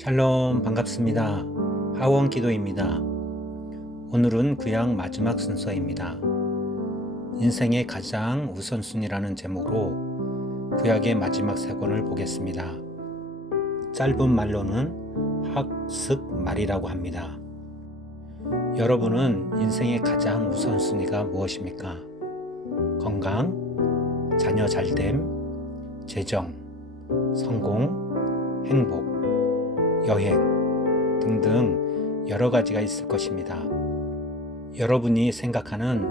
샬롬 반갑습니다. 하원 기도입니다. 오늘은 구약 마지막 순서입니다. 인생의 가장 우선순위라는 제목으로 구약의 마지막 세 권을 보겠습니다. 짧은 말로는 학습말이라고 합니다. 여러분은 인생의 가장 우선순위가 무엇입니까? 건강, 자녀 잘됨, 재정, 성공, 행복, 여행 등등 여러 가지가 있을 것입니다. 여러분이 생각하는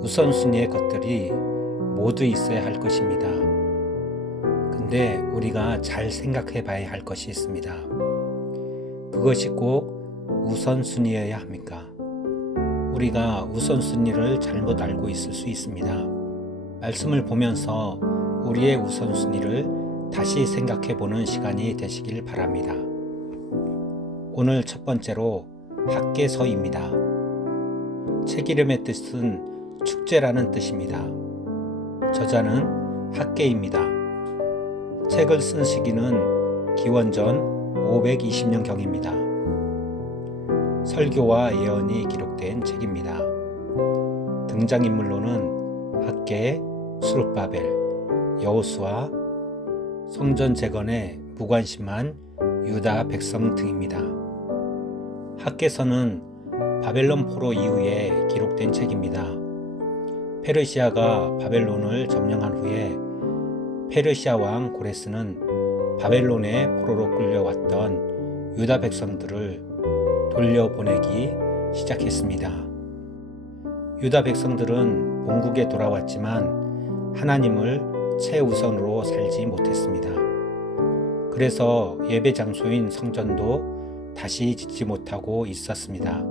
우선순위의 것들이 모두 있어야 할 것입니다. 근데 우리가 잘 생각해 봐야 할 것이 있습니다. 그것이 꼭 우선순위여야 합니까? 우리가 우선순위를 잘못 알고 있을 수 있습니다. 말씀을 보면서 우리의 우선순위를 다시 생각해 보는 시간이 되시길 바랍니다. 오늘 첫 번째로 학개서입니다. 책 이름의 뜻은 축제라는 뜻입니다. 저자는 학개입니다. 책을 쓴 시기는 기원전 520년경입니다. 설교와 예언이 기록된 책입니다. 등장인물로는 학개, 스룹바벨, 여호수아, 성전 재건에 무관심한 유다 백성 등입니다. 학개서는 바벨론 포로 이후에 기록된 책입니다. 페르시아가 바벨론을 점령한 후에 페르시아 왕 고레스는 바벨론의 포로로 끌려왔던 유다 백성들을 돌려보내기 시작했습니다. 유다 백성들은 본국에 돌아왔지만 하나님을 최우선으로 살지 못했습니다. 그래서 예배 장소인 성전도 다시 짓지 못하고 있었습니다.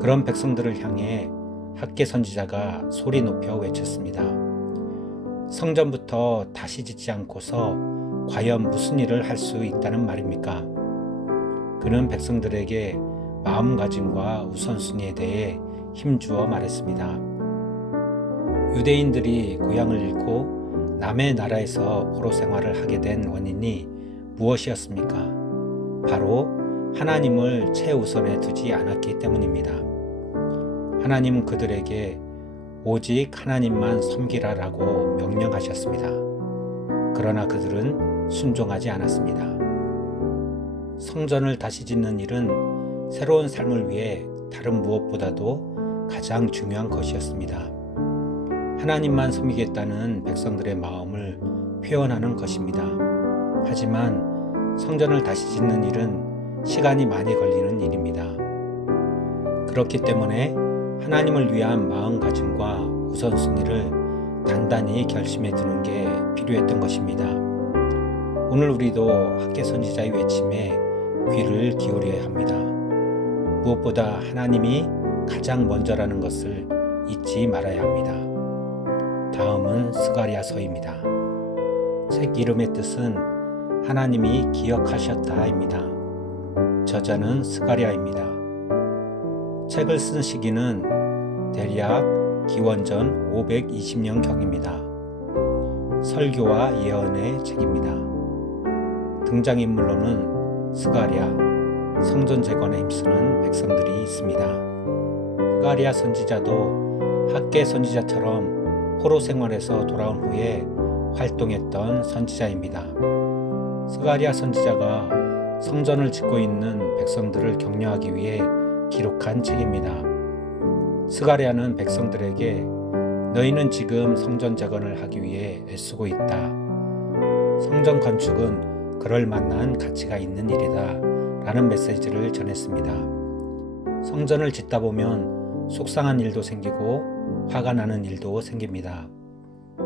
그런 백성들을 향해 학개 선지자가 소리 높여 외쳤습니다. 성전부터 다시 짓지 않고서 과연 무슨 일을 할 수 있다는 말입니까? 그는 백성들에게 마음가짐과 우선순위에 대해 힘주어 말했습니다. 유대인들이 고향을 잃고 남의 나라에서 포로 생활을 하게 된 원인이 무엇이었습니까? 바로 하나님을 최우선에 두지 않았기 때문입니다. 하나님은 그들에게 오직 하나님만 섬기라라고 명령하셨습니다. 그러나 그들은 순종하지 않았습니다. 성전을 다시 짓는 일은 새로운 삶을 위해 다른 무엇보다도 가장 중요한 것이었습니다. 하나님만 섬기겠다는 백성들의 마음을 표현하는 것입니다. 하지만 성전을 다시 짓는 일은 시간이 많이 걸리는 일입니다. 그렇기 때문에 하나님을 위한 마음가짐과 우선순위를 단단히 결심해 두는 게 필요했던 것입니다. 오늘 우리도 학개 선지자의 외침에 귀를 기울여야 합니다. 무엇보다 하나님이 가장 먼저라는 것을 잊지 말아야 합니다. 다음은 스가랴서입니다. 책 이름의 뜻은 하나님이 기억하셨다입니다. 저자는 스가랴입니다. 책을 쓴 시기는 대략 기원전 520년경입니다. 설교와 예언의 책입니다. 등장인물로는 스가랴, 성전 재건에 힘쓰는 백성들이 있습니다. 스가랴 선지자도 학개 선지자처럼 포로 생활에서 돌아온 후에 활동했던 선지자입니다. 스가랴 선지자가 성전을 짓고 있는 백성들을 격려하기 위해 기록한 책입니다. 스가랴는 백성들에게 너희는 지금 성전 재건을 하기 위해 애쓰고 있다. 성전 건축은 그럴 만한 가치가 있는 일이다. 라는 메시지를 전했습니다. 성전을 짓다 보면 속상한 일도 생기고 화가 나는 일도 생깁니다.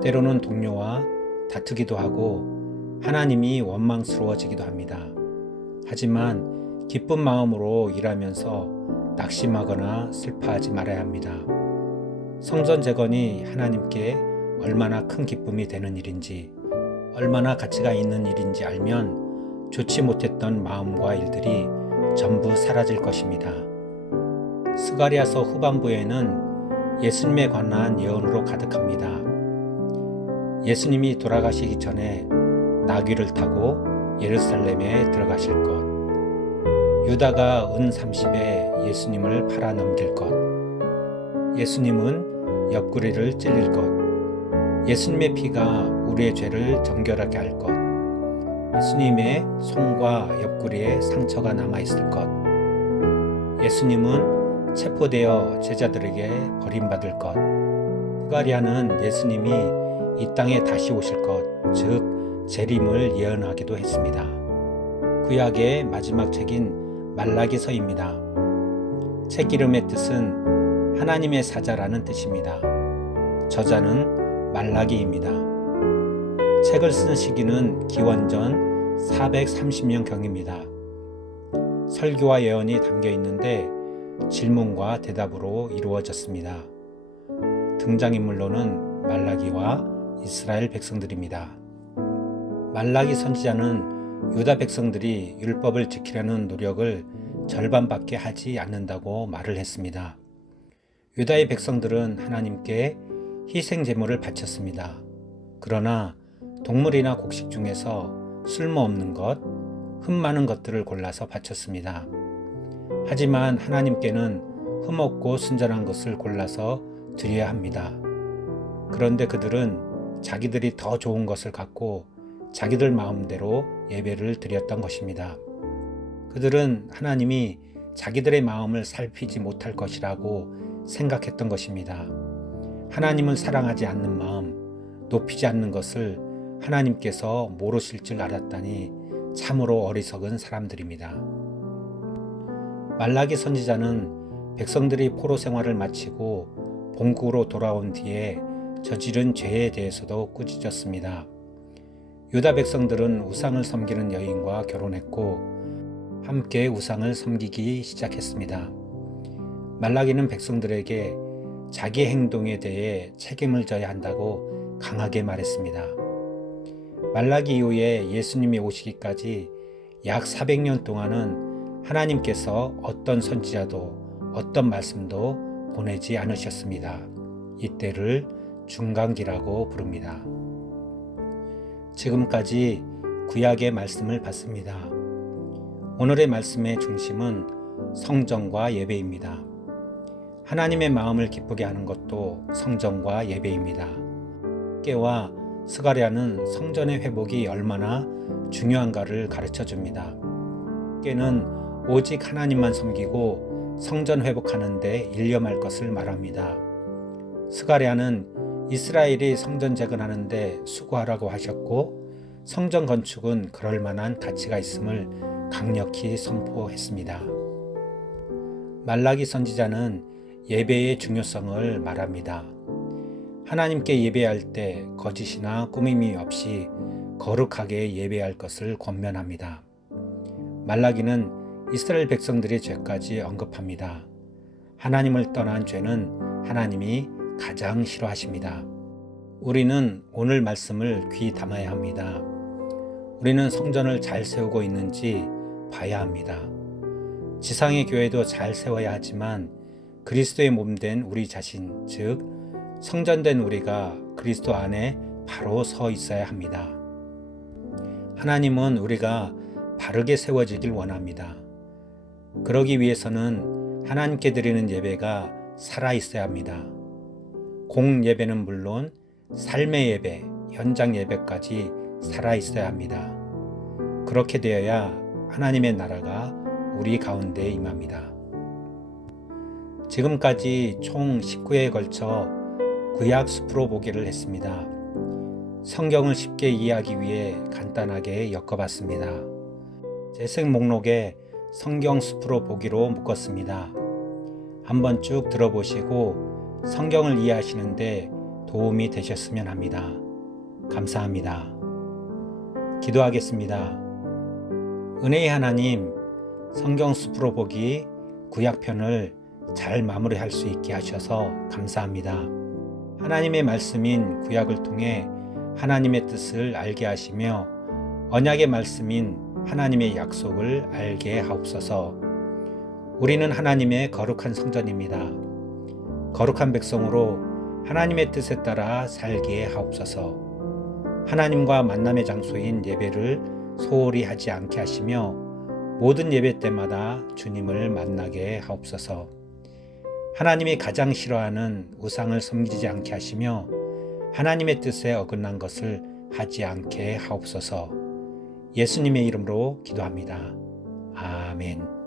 때로는 동료와 다투기도 하고 하나님이 원망스러워지기도 합니다. 하지만 기쁜 마음으로 일하면서 낙심하거나 슬퍼하지 말아야 합니다. 성전 재건이 하나님께 얼마나 큰 기쁨이 되는 일인지, 얼마나 가치가 있는 일인지 알면 좋지 못했던 마음과 일들이 전부 사라질 것입니다. 스가랴서 후반부에는 예수님에 관한 예언으로 가득합니다. 예수님이 돌아가시기 전에 나귀를 타고 예루살렘에 들어가실 것, 유다가 은 30에 예수님을 팔아 넘길 것, 예수님은 옆구리를 찔릴 것, 예수님의 피가 우리의 죄를 정결하게 할 것, 예수님의 손과 옆구리에 상처가 남아있을 것, 예수님은 체포되어 제자들에게 버림받을 것, 스가랴는 예수님이 이 땅에 다시 오실 것, 즉 재림을 예언하기도 했습니다. 구약의 마지막 책인 말라기서입니다. 책 이름의 뜻은 하나님의 사자라는 뜻입니다. 저자는 말라기입니다. 책을 쓴 시기는 기원전 430년경입니다. 설교와 예언이 담겨 있는데 질문과 대답으로 이루어졌습니다. 등장인물로는 말라기와 이스라엘 백성들입니다. 말라기 선지자는 유다 백성들이 율법을 지키려는 노력을 절반밖에 하지 않는다고 말을 했습니다. 유다의 백성들은 하나님께 희생 제물을 바쳤습니다. 그러나 동물이나 곡식 중에서 쓸모없는 것, 흠 많은 것들을 골라서 바쳤습니다. 하지만 하나님께는 흠없고 순전한 것을 골라서 드려야 합니다. 그런데 그들은 자기들이 더 좋은 것을 갖고 자기들 마음대로 예배를 드렸던 것입니다. 그들은 하나님이 자기들의 마음을 살피지 못할 것이라고 생각했던 것입니다. 하나님을 사랑하지 않는 마음, 높이지 않는 것을 하나님께서 모르실 줄 알았다니 참으로 어리석은 사람들입니다. 말라기 선지자는 백성들이 포로 생활을 마치고 본국으로 돌아온 뒤에 저지른 죄에 대해서도 꾸짖었습니다. 유다 백성들은 우상을 섬기는 여인과 결혼했고 함께 우상을 섬기기 시작했습니다. 말라기는 백성들에게 자기 행동에 대해 책임을 져야 한다고 강하게 말했습니다. 말라기 이후에 예수님이 오시기까지 약 400년 동안은 하나님께서 어떤 선지자도 어떤 말씀도 보내지 않으셨습니다. 이때를 중간기라고 부릅니다. 지금까지 구약의 말씀을 봤습니다. 오늘의 말씀의 중심은 성전과 예배입니다. 하나님의 마음을 기쁘게 하는 것도 성전과 예배입니다. 깨와 스가랴는 성전의 회복이 얼마나 중요한가를 가르쳐 줍니다. 깨는 오직 하나님만 섬기고 성전 회복하는 데 일념할 것을 말합니다. 스가랴는 이스라엘이 성전 재건하는 데 수고하라고 하셨고 성전 건축은 그럴 만한 가치가 있음을 강력히 선포했습니다. 말라기 선지자는 예배의 중요성을 말합니다. 하나님께 예배할 때 거짓이나 꾸밈이 없이 거룩하게 예배할 것을 권면합니다. 말라기는 이스라엘 백성들의 죄까지 언급합니다. 하나님을 떠난 죄는 하나님이 가장 싫어하십니다. 우리는 오늘 말씀을 귀 담아야 합니다. 우리는 성전을 잘 세우고 있는지 봐야 합니다. 지상의 교회도 잘 세워야 하지만 그리스도의 몸된 우리 자신, 즉 성전된 우리가 그리스도 안에 바로 서 있어야 합니다. 하나님은 우리가 바르게 세워지길 원합니다. 그러기 위해서는 하나님께 드리는 예배가 살아있어야 합니다. 공예배는 물론 삶의 예배, 현장 예배까지 살아있어야 합니다. 그렇게 되어야 하나님의 나라가 우리 가운데 임합니다. 지금까지 총 19회에 걸쳐 구약 숲으로 보기를 했습니다. 성경을 쉽게 이해하기 위해 간단하게 엮어봤습니다. 재생 목록에 성경 숲으로 보기로 묶었습니다. 한번 쭉 들어보시고 성경을 이해하시는데 도움이 되셨으면 합니다. 감사합니다. 기도하겠습니다. 은혜의 하나님, 성경 숲으로 보기 구약편을 잘 마무리할 수 있게 하셔서 감사합니다. 하나님의 말씀인 구약을 통해 하나님의 뜻을 알게 하시며 언약의 말씀인 하나님의 약속을 알게 하옵소서. 우리는 하나님의 거룩한 성전입니다. 거룩한 백성으로 하나님의 뜻에 따라 살게 하옵소서. 하나님과 만남의 장소인 예배를 소홀히 하지 않게 하시며 모든 예배 때마다 주님을 만나게 하옵소서. 하나님이 가장 싫어하는 우상을 섬기지 않게 하시며 하나님의 뜻에 어긋난 것을 하지 않게 하옵소서. 예수님의 이름으로 기도합니다. 아멘.